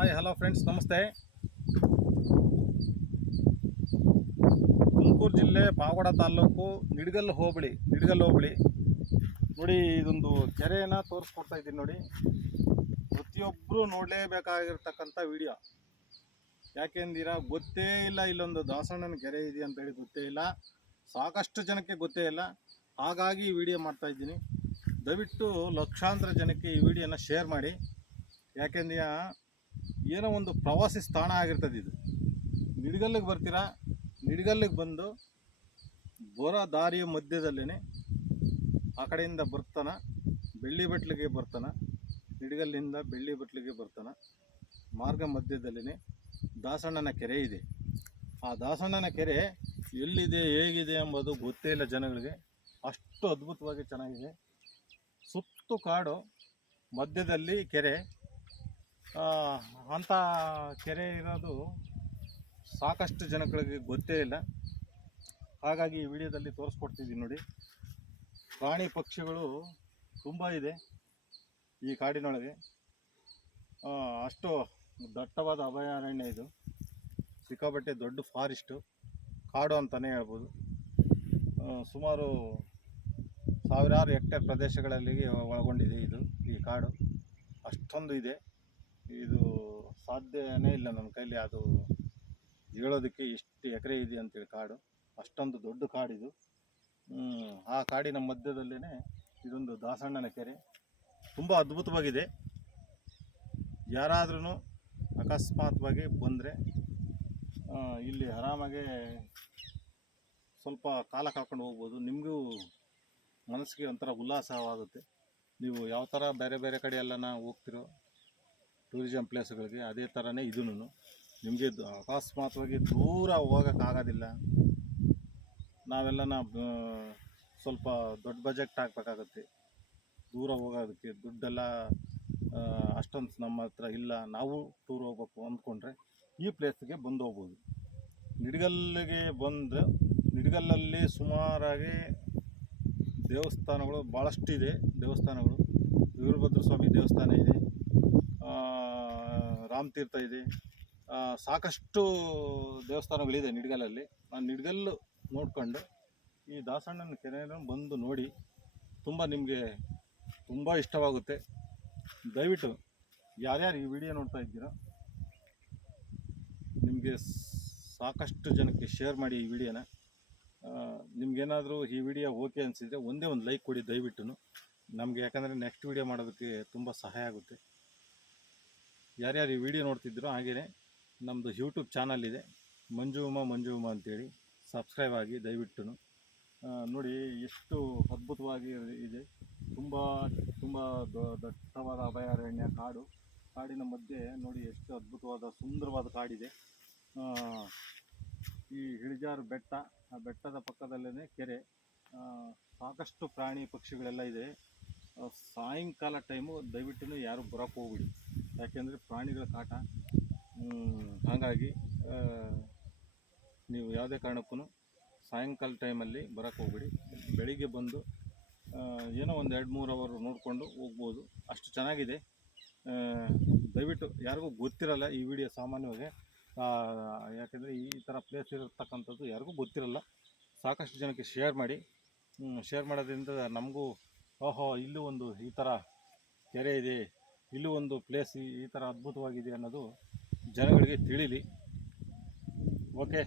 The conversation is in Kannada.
ಹಾಯ್ ಹಲೋ ಫ್ರೆಂಡ್ಸ್, ನಮಸ್ತೆ. ತುಮಕೂರು ಜಿಲ್ಲೆ ಪಾವಗಡ ತಾಲೂಕು ನಿಡಗಲ್ ಹೋಬಳಿ ನೋಡಿ, ಇದೊಂದು ಕೆರೆಯನ್ನು ತೋರಿಸ್ಕೊಡ್ತಾ ಇದ್ದೀನಿ. ನೋಡಿ, ಪ್ರತಿಯೊಬ್ಬರು ನೋಡಲೇಬೇಕಾಗಿರ್ತಕ್ಕಂಥ ವಿಡಿಯೋ. ಯಾಕೆಂದಿರಾ, ಗೊತ್ತೇ ಇಲ್ಲ ಇಲ್ಲೊಂದು ದಾಸಣ್ಣನ ಕೆರೆ ಇದೆ ಅಂತೇಳಿ ಗೊತ್ತೇ ಇಲ್ಲ, ಸಾಕಷ್ಟು ಜನಕ್ಕೆ ಗೊತ್ತೇ ಇಲ್ಲ. ಹಾಗಾಗಿ ಈ ವಿಡಿಯೋ ಮಾಡ್ತಾಯಿದ್ದೀನಿ. ದಯವಿಟ್ಟು ಲಕ್ಷಾಂತರ ಜನಕ್ಕೆ ಈ ವಿಡಿಯೋನ ಶೇರ್ ಮಾಡಿ. ಯಾಕೆಂದ್ರೆ ಏನೋ ಒಂದು ಪ್ರವಾಸಿ ಸ್ಥಾನ ಆಗಿರ್ತದೆ ಇದು. ನಿಡಗಲ್ಲಿಗೆ ಬರ್ತೀರಾ, ನಿಡಗಲ್ಲಿಗೆ ಬಂದು ಬರೋ ದಾರಿಯ ಮಧ್ಯದಲ್ಲೇ ಆ ಕಡೆಯಿಂದ ಬರ್ತಾನೆ ಬೆಳ್ಳಿ ಬಟ್ಲಿಗೆ ಬರ್ತಾನೆ, ನಿಡಗಲ್ಲಿಂದ ಬೆಳ್ಳಿ ಬಟ್ಲಿಗೆ ಬರ್ತಾನೆ, ಮಾರ್ಗ ಮಧ್ಯದಲ್ಲೇ ದಾಸಣ್ಣನ ಕೆರೆ ಇದೆ. ಆ ದಾಸಣ್ಣನ ಕೆರೆ ಎಲ್ಲಿದೆ, ಹೇಗಿದೆ ಎಂಬುದು ಗೊತ್ತೇ ಇಲ್ಲ ಜನಗಳಿಗೆ. ಅಷ್ಟು ಅದ್ಭುತವಾಗಿ ಚೆನ್ನಾಗಿದೆ. ಸುತ್ತು ಕಾಡು, ಮಧ್ಯದಲ್ಲಿ ಕೆರೆ. ಅಂಥ ಕೆರೆ ಇರೋದು ಸಾಕಷ್ಟು ಜನಗಳಿಗೆ ಗೊತ್ತೇ ಇಲ್ಲ. ಹಾಗಾಗಿ ಈ ವಿಡಿಯೋದಲ್ಲಿ ತೋರಿಸ್ಕೊಡ್ತಿದ್ದೀನಿ. ನೋಡಿ, ಪ್ರಾಣಿ ಪಕ್ಷಿಗಳು ತುಂಬ ಇದೆ ಈ ಕಾಡಿನೊಳಗೆ. ಅಷ್ಟು ದಟ್ಟವಾದ ಅಭಯಾರಣ್ಯ ಇದು. ಸಿಕ್ಕಾಪಟ್ಟೆ ದೊಡ್ಡ ಫಾರೆಸ್ಟು, ಕಾಡು ಅಂತಲೇ ಹೇಳ್ಬೋದು. ಸುಮಾರು ಸಾವಿರಾರು ಹೆಕ್ಟೇರ್ ಪ್ರದೇಶಗಳಲ್ಲಿ ಒಳಗೊಂಡಿದೆ ಈ ಕಾಡು. ಅಷ್ಟೊಂದು ಇದೆ. ಇದು ಸಾಧ್ಯನೇ ಇಲ್ಲ ನನ್ನ ಕೈಲಿ ಅದು ಹೇಳೋದಕ್ಕೆ ಎಷ್ಟು ಎಕರೆ ಇದೆ ಅಂತೇಳಿ ಕಾಡು. ಅಷ್ಟೊಂದು ದೊಡ್ಡ ಕಾಡಿದು. ಆ ಕಾಡಿನ ಮಧ್ಯದಲ್ಲೇ ಇದೊಂದು ದಾಸಣ್ಣನ ಕೆರೆ. ತುಂಬ ಅದ್ಭುತವಾಗಿದೆ. ಯಾರಾದ್ರೂ ಅಕಸ್ಮಾತ್ವಾಗಿ ಬಂದರೆ ಇಲ್ಲಿ ಆರಾಮಾಗೆ ಸ್ವಲ್ಪ ಕಾಲ ಕಳ್ಕೊಂಡು ಹೋಗ್ಬೋದು. ನಿಮಗೂ ಮನಸ್ಸಿಗೆ ಒಂಥರ ಉಲ್ಲಾಸವಾಗುತ್ತೆ. ನೀವು ಯಾವ ಥರ ಬೇರೆ ಬೇರೆ ಕಡೆ ಎಲ್ಲ ಹೋಗ್ತಿರೋ ಟೂರಿಸಮ್ ಪ್ಲೇಸ್ಗಳಿಗೆ, ಅದೇ ಥರನೇ ಇದೂ. ನಿಮಗೆ ಅಕಸ್ಮಾತ್ವಾಗಿ ದೂರ ಹೋಗೋಕ್ಕಾಗೋದಿಲ್ಲ, ನಾವೆಲ್ಲ ಸ್ವಲ್ಪ ದೊಡ್ಡ ಬಜೆಟ್ ಹಾಕಬೇಕಾಗುತ್ತೆ ದೂರ ಹೋಗೋದಕ್ಕೆ. ದುಡ್ಡೆಲ್ಲ ಅಷ್ಟೊಂದು ನಮ್ಮ ಹತ್ರ ಇಲ್ಲ, ನಾವು ಟೂರ್ ಹೋಗ್ಬೇಕು ಅಂದ್ಕೊಂಡ್ರೆ ಈ ಪ್ಲೇಸ್ಗೆ ಬಂದು ಹೋಗ್ಬೋದು. ನಿಡಗಲ್ಲಿಗೆ ಬಂದು, ನಿಡಗಲ್ಲಲ್ಲಿ ಸುಮಾರಾಗಿ ದೇವಸ್ಥಾನಗಳು ಭಾಳಷ್ಟು ಇದೆ. ದೇವಸ್ಥಾನಗಳು ವೀರಭದ್ರ ಸ್ವಾಮಿ ದೇವಸ್ಥಾನ ಇದೆ, ರಾಮತೀರ್ಥ ಇದೆ, ಸಾಕಷ್ಟು ದೇವಸ್ಥಾನಗಳಿದೆ ನಿಡಗಲಲ್ಲಿ. ನಾನು ನಿಡಗಲ್ಲು ನೋಡ್ಕೊಂಡು ಈ ದಾಸಣ್ಣನ ಕೆರೆಯನ್ನು ಬಂದು ನೋಡಿ, ನಿಮಗೆ ತುಂಬ ಇಷ್ಟವಾಗುತ್ತೆ. ದಯವಿಟ್ಟು ಯಾರ್ಯಾರು ಈ ವಿಡಿಯೋ ನೋಡ್ತಾ ಇದ್ದೀರೋ ನಿಮಗೆ ಸಾಕಷ್ಟು ಜನಕ್ಕೆ ಶೇರ್ ಮಾಡಿ ಈ ವಿಡಿಯೋನ. ನಿಮ್ಗೇನಾದರೂ ಈ ವಿಡಿಯೋ ಓಕೆ ಅನಿಸಿದರೆ ಒಂದೇ ಒಂದು ಲೈಕ್ ಕೊಡಿ ದಯವಿಟ್ಟು ನಮಗೆ. ಯಾಕಂದರೆ ನೆಕ್ಸ್ಟ್ ವಿಡಿಯೋ ಮಾಡೋದಕ್ಕೆ ತುಂಬ ಸಹಾಯ ಆಗುತ್ತೆ. ಯಾರ್ಯಾರು ಈ ವಿಡಿಯೋ ನೋಡ್ತಿದ್ದೀರೋ ಹಾಗೆಯೇ ನಮ್ಮದು ಯೂಟ್ಯೂಬ್ ಚಾನಲ್ ಇದೆ, ಮಂಜು ಉಮಾ ಅಂತೇಳಿ. ಸಬ್ಸ್ಕ್ರೈಬ್ ಆಗಿ ದಯವಿಟ್ಟು. ನೋಡಿ, ಎಷ್ಟು ಅದ್ಭುತವಾಗಿ ಇದೆ. ತುಂಬ ದಟ್ಟವಾದ ಅಭಯಾರಣ್ಯ, ಕಾಡಿನ ಮಧ್ಯೆ ನೋಡಿ ಎಷ್ಟು ಅದ್ಭುತವಾದ ಸುಂದರವಾದ ಕಾಡಿದೆ. ಈ ಇಳಿಜಾರು ಬೆಟ್ಟ, ಆ ಬೆಟ್ಟದ ಪಕ್ಕದಲ್ಲೇ ಕೆರೆ. ಸಾಕಷ್ಟು ಪ್ರಾಣಿ ಪಕ್ಷಿಗಳೆಲ್ಲ ಇದೆ. ಸಾಯಂಕಾಲ ಟೈಮು ದಯವಿಟ್ಟು ಯಾರು ಬರೋಕ್ಕೆ ಹೋಗ್ಬಿಡಿ, ಯಾಕೆಂದರೆ ಪ್ರಾಣಿಗಳ ಕಾಟ. ಹಾಗಾಗಿ ನೀವು ಯಾವುದೇ ಕಾರಣಕ್ಕೂ ಸಾಯಂಕಾಲ ಟೈಮಲ್ಲಿ ಬರೋಕ್ಕೆ ಹೋಗ್ಬಿಡಿ. ಬೆಳಿಗ್ಗೆ ಬಂದು ಏನೋ ಒಂದು 2-3 ಅವರ್ ನೋಡಿಕೊಂಡು ಹೋಗ್ಬೋದು. ಅಷ್ಟು ಚೆನ್ನಾಗಿದೆ. ದಯವಿಟ್ಟು ಯಾರಿಗೂ ಗೊತ್ತಿರಲ್ಲ ಈ ವಿಡಿಯೋ ಸಾಮಾನ್ಯವಾಗಿ. ಯಾಕೆಂದರೆ ಈ ಥರ ಪ್ಲೇಸ್ ಇರತಕ್ಕಂಥದ್ದು ಯಾರಿಗೂ ಗೊತ್ತಿರಲ್ಲ. ಸಾಕಷ್ಟು ಜನಕ್ಕೆ ಶೇರ್ ಮಾಡಿ. ಶೇರ್ ಮಾಡೋದ್ರಿಂದ ನಮಗೂ ಓಹೋ, ಇಲ್ಲೂ ಒಂದು ಈ ಥರ ಕೆರೆ ಇದೆ, ಇಲ್ಲೂ ಒಂದು ಪ್ಲೇಸ್ ಈ ಥರ ಅದ್ಭುತವಾಗಿದೆ ಅನ್ನೋದು ಜನಗಳಿಗೆ ತಿಳಿಲಿ. ಓಕೆ.